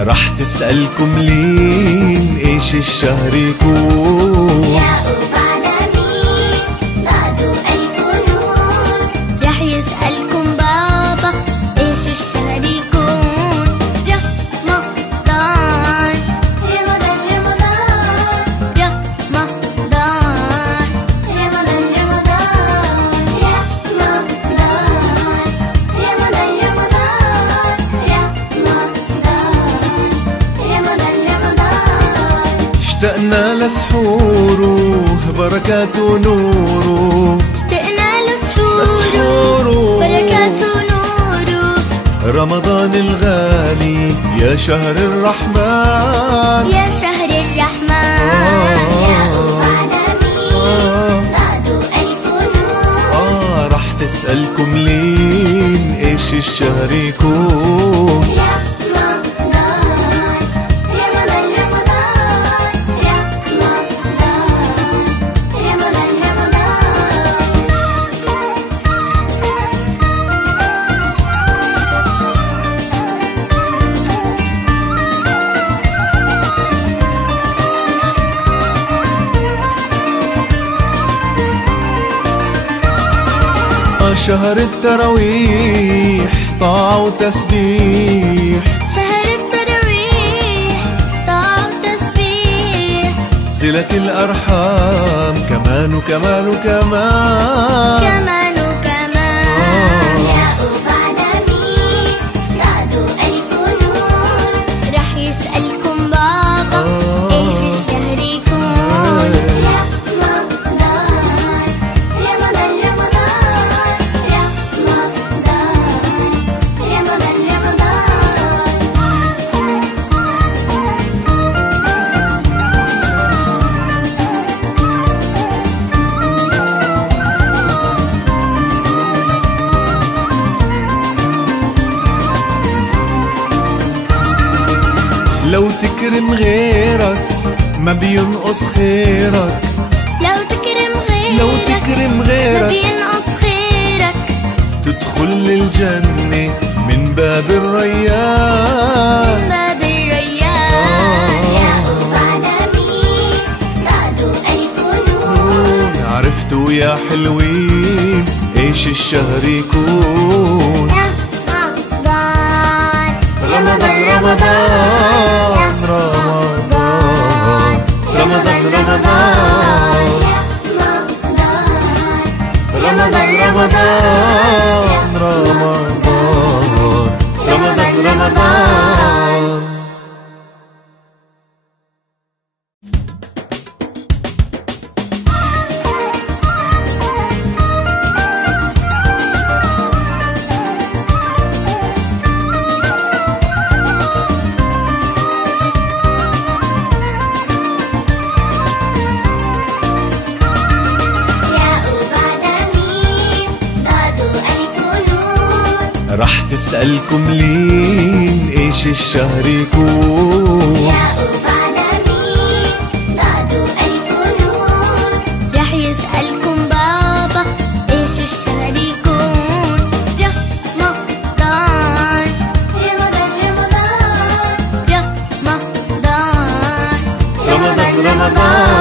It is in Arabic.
راح تسألكم لين ايش الشهر يكون. يا وبعد مين بعده ألف نور. راح يسألكم بابا ايش الشهر يكون. رمضان رمضان رمضان رمضان رمضان رمضان رمضان رمضان رمضان. اشتقنا لسحوره بركاته ونوره. اشتقنا لسحوره بركاته ونوره. رمضان الغالي يا شهر الرحمن. يا شهر الرحمن. يا وبعد مين بعده ألف نور. راح تسألكم لين ايش الشهر يكون. رمضان رمضان رمضان رمضان شهر التراويح طاعة وتسبيح. شهر التراويح طاعة وتسبيح. صلة الأرحام كمان وكمان وكمان كمان وكمان. يا وبعد مين بعده ألف نور. راح يسألكم بابا ايش الشهر يكون. رمضان رمضان رمضان رمضان لو تكرم غيرك ما بينقص خيرك. لو تكرم لو غيرك تكرم ما غيرك بينقص خيرك. تدخل للجنة من باب الريان. باب الريان. يا وبعد مين بعده ألف نور. عرفتوا يا حلوين ايش الشهر يكون. رمضان رمضان رمضان رمضان رمضان رمضان رمضان رمضان رمضان رمضان رمضان. راح تسألكم لين ايش الشهر يكون. يا وبعد مين بعده ألف نور. راح يسألكم بابا ايش الشهر يكون. رمضان رمضان رمضان رمضان رمضان رمضان